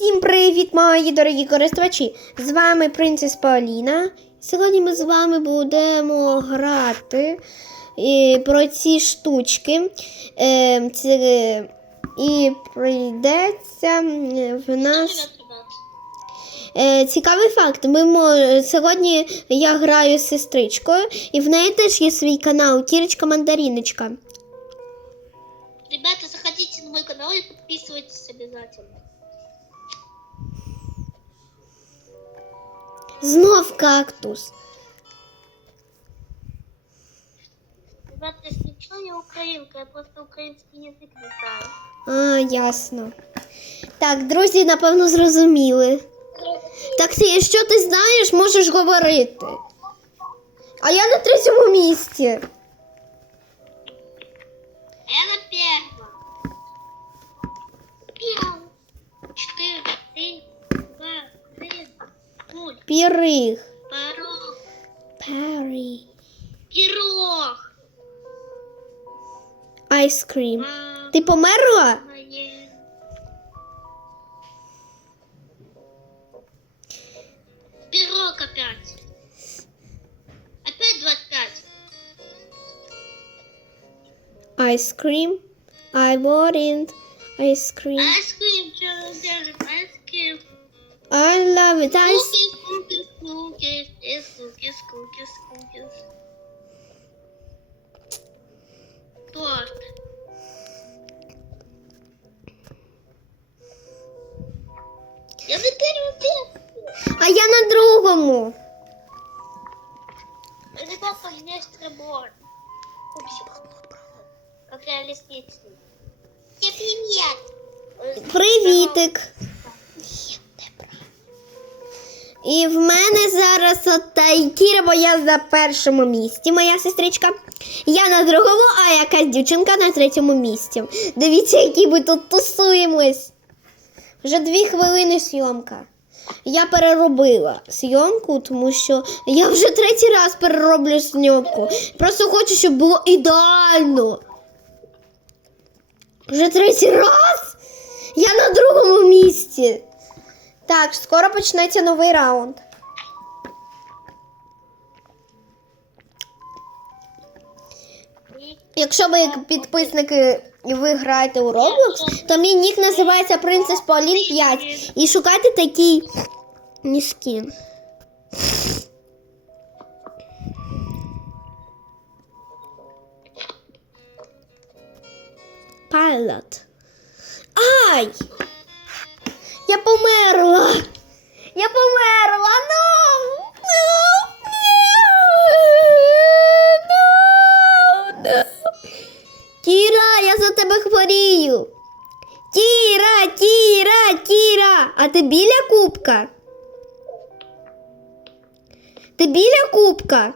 Всім привіт, мої дорогі користувачі! З вами Принцес Пауліна. Сьогодні ми з вами будемо грати е, про ці штучки. Е, це, і прийдеться в нас. Е, цікавий факт. Ми мо- сьогодні я граю з сестричкою, і в неї теж є свій канал Кірочка Мандаріночка. Ребята, заходите на мой канал и подписывайтесь обязательно. Знов кактус. Ребята, если что, я украинка, я просто український язик не знаю. А, ясно. Так, друзі, напевно, зрозуміли. Так ти, що ти знаєш, можеш говорити. А я на третьому місці. нуль. Піриг. Порог. Парі. Пирог. Айскрім. А, Ти померла? моє. Пирог опять. Опять 25. Айскрім. I want it. Ice cream. Айскрим, что держит? Айскрим. I love it. Ice... Cookies, Кукис, кукис, и кукис, кукис. Торт. Я на первому А я на другому. Это как огнешь прибор. Как реалистичный. Всем привет! Привитик. І в мене зараз от Кіра, бо я на першому місці, моя сестричка. Я на другому, а якась дівчинка на третьому місці. Дивіться, які ми тут тусуємось. Вже дві хвилини зйомка. Я переробила зйомку, тому що я вже третій раз перероблю зйомку. Просто хочу, щоб було ідеально. Вже третій раз? Я на другому місці. Так, скоро почнеться новий раунд. Якщо ви підписники і ви граєте у Roblox, то мій нік називається Принцес Полін 5. І шукайте такий скін. Пайлот. Ай! Я померла! Я померла! Ну! Ну! Ну! Кіра, я за тебе хворію! Кіра, Кіра, Кіра! А ти біля кубка? Ти біля кубка?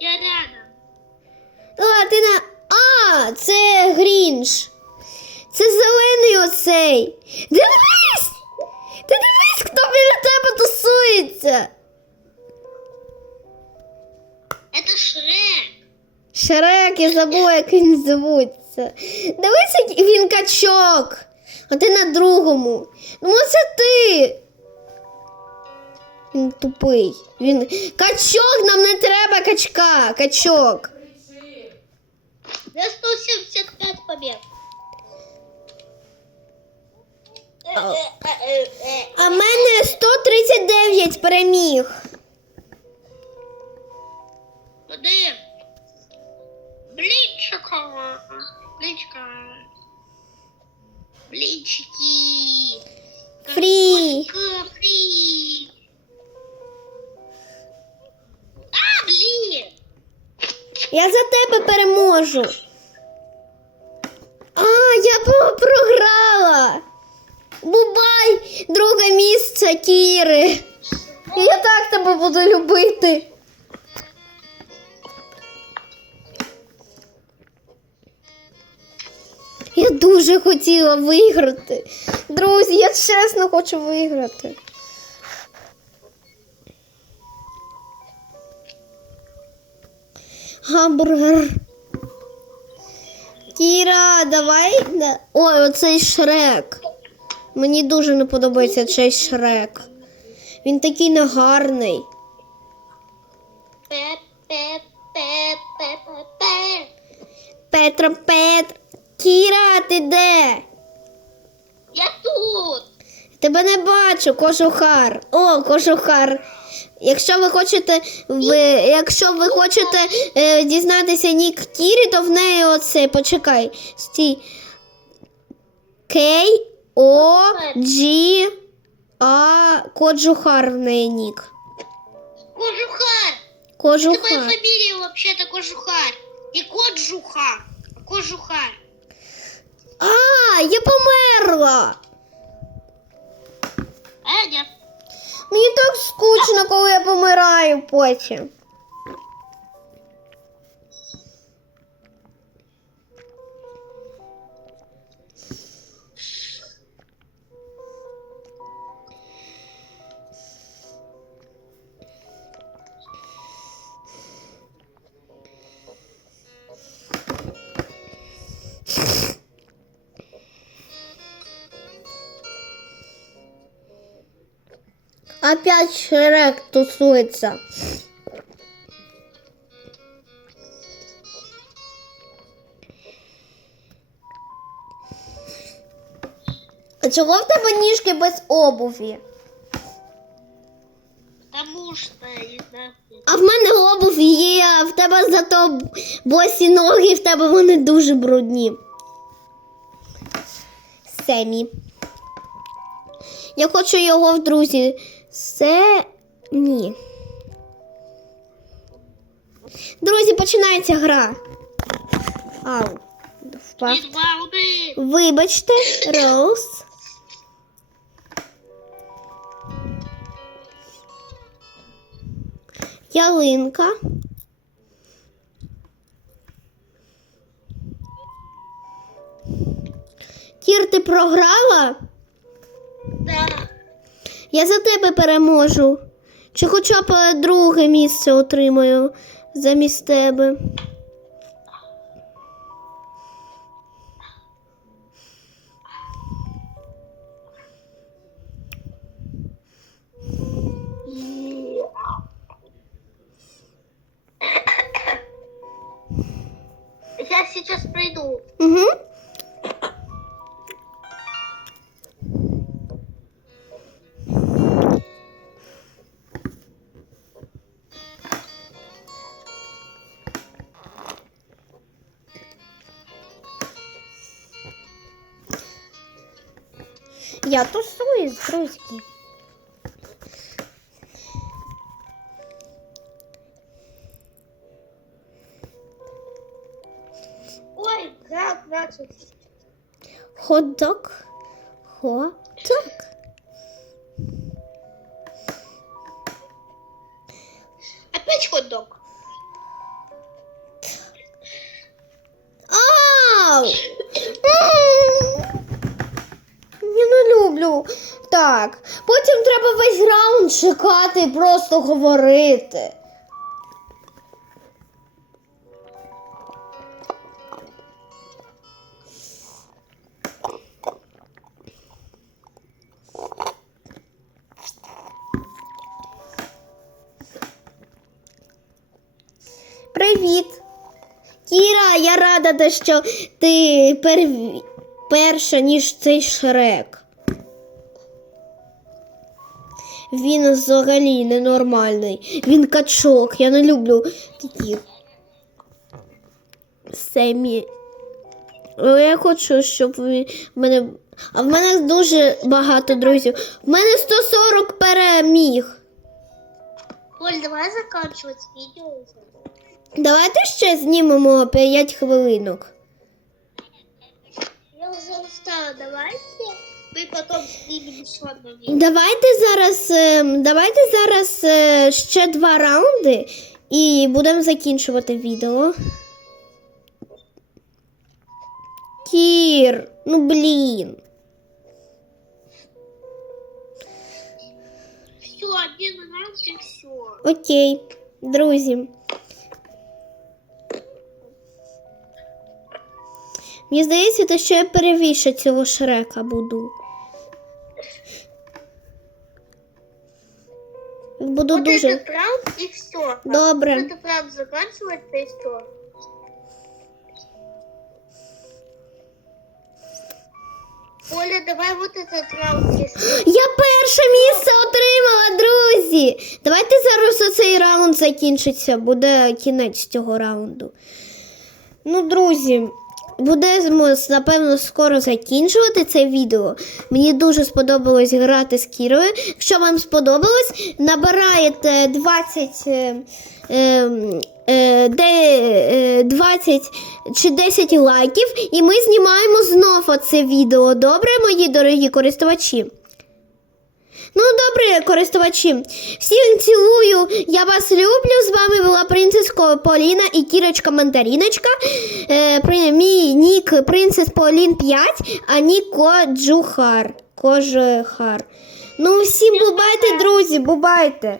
Я рядом. А, ти на. А, це Грінж. Це зелений оцей. Дивись! Ти дивись, хто біля тебе тусується. Это Шрек. Шрек, я забула, як він звуться. Дивись, який він качок. А ти на другому. Ну, це ти. Він тупий. Він. Качок, нам не треба качка. Качок. Я 175 побед. А в мене 139 переміг. Куди? Блінчика. Блінчика. Блінчики. Фрі. Фрі. А, блін. Я за тебе переможу. А, я програла. Бубай, друге місце Кіри. Я так тебе буду любити. Я дуже хотіла виграти. Друзі, я чесно хочу виграти. Гамбургер. Кіра, давай. Ой, оцей шрек. Мені дуже не подобається цей шрек. Він такий негарний. Пе, пе, пе, пе, пе, пе. Петро, Петр. Кіра, ти де? Я тут. Тебе не бачу, кожухар. О, кожухар. Якщо ви хочете, ви, якщо ви хочете е, дізнатися нік Кірі, то в неї оце, почекай. Стій. Кей О Джі А Коджухар в неї нік. Кожухар. Это моя Кожухар. фамилия вообще-то Кожухар. Не Коджуха, а Кожухар. А, я померла. А, нет. Мені так скучно, коли я помираю потім. Опять Шрек тусуется. А чого в тебе ніжки без обуві? Потому что, не знаю. А в мене обув є, а в тебе зато босі ноги, в тебе вони дуже брудні. Семі. Я хочу його в друзі. Семі. Друзі, починається гра. Ау. Вибачте, Роуз. Ялинка. Кір, ти програла? Да. Я за тебе переможу. Чи хоча б е, друге місце отримаю замість тебе. Я сейчас пройду. Угу. Я тусуюсь, друзі. Ой, как начал. Хот-дог. Хот-дог. Опять хот-дог. Так, потім треба весь раунд чекати і просто говорити. Привіт. Кіра, я рада, що ти пер... перша, ніж цей шрек. Він взагалі ненормальний. Він качок. Я не люблю таких. Семі. Але я хочу, щоб в мене. А в мене дуже багато друзів. В мене 140 переміг. Оль, давай заканчивать видео уже. Давайте ще знімемо 5 хвилинок. Я уже устала, давайте снимем еще одно видео. Давайте зараз, ем, давайте зараз е, ще два раунди і будемо закінчувати відео. Кір, ну блін. Все, один раунд и все. Окей, друзі. Мені здається, те, що я перевіше цього шрека буду. Буду вот дуже. этот раунд и все. Добре. Этот раунд заканчивается и все. Оля, давай вот этот раунд если. Я перше місце отримала, друзі. Давайте зараз оцей раунд закінчиться. Буде кінець цього раунду. Ну, друзі, будемо, напевно, скоро закінчувати це відео. Мені дуже сподобалось грати з Кірою. Якщо вам сподобалось, набираєте 20. е, е, е, де, е, 20 чи 10 лайків, і ми знімаємо знов оце відео. Добре, мої дорогі користувачі? Ну, добре, користувачі. Всіх цілую. Я вас люблю. З вами була принцеска Поліна і Кірочка Мандаріночка. Е, мій нік Принцес Полін 5, а нік Коджухар. Кожухар. Ну, всім бубайте, друзі, бувайте.